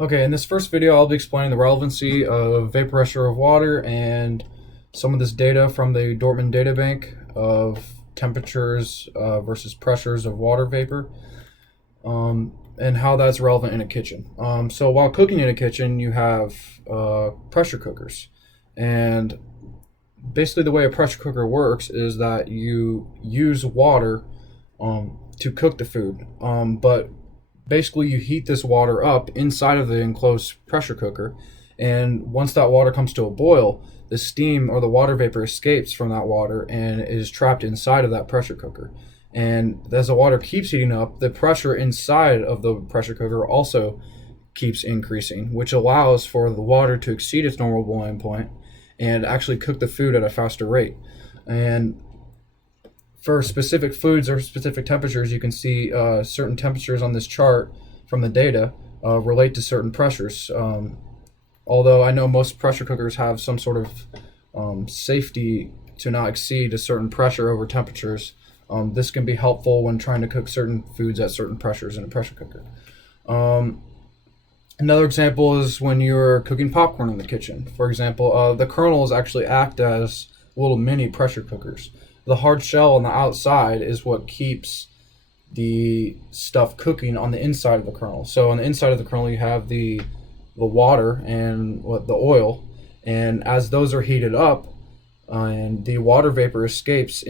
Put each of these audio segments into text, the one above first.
Okay, in this first video, I'll be explaining the relevancy of vapor pressure of water and some of this data from the Dortmund data bank of temperatures versus pressures of water vapor, and how that's relevant in a kitchen. So while cooking in a kitchen, you have pressure cookers, and basically the way a pressure cooker works is that you use water to cook the food, but basically you heat this water up inside of the enclosed pressure cooker, and once that water comes to a boil, the steam or the water vapor escapes from that water and is trapped inside of that pressure cooker. And as the water keeps heating up, the pressure inside of the pressure cooker also keeps increasing, which allows for the water to exceed its normal boiling point and actually cook the food at a faster rate. And for specific foods or specific temperatures, you can see certain temperatures on this chart from the data relate to certain pressures. Although I know most pressure cookers have some sort of safety to not exceed a certain pressure over temperatures, this can be helpful when trying to cook certain foods at certain pressures in a pressure cooker. Another example is when you're cooking popcorn in the kitchen. For example, the kernels actually act as little mini pressure cookers. The hard shell on the outside is what keeps the stuff cooking on the inside of the kernel. So on the inside of the kernel, you have the water and the oil, and as those are heated up, and the water vapor escapes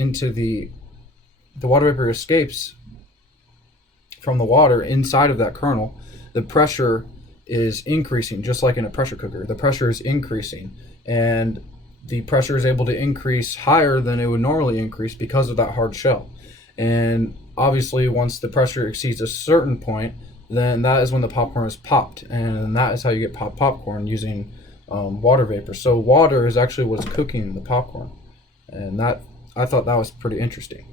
from the water inside of that kernel, the pressure is increasing, just like in a pressure cooker. The pressure is increasing, and the pressure is able to increase higher than it would normally increase because of that hard shell. And obviously, once the pressure exceeds a certain point, then that is when the popcorn is popped, and that is how you get popped popcorn using water vapor. So water is actually what's cooking the popcorn, and that I thought that was pretty interesting.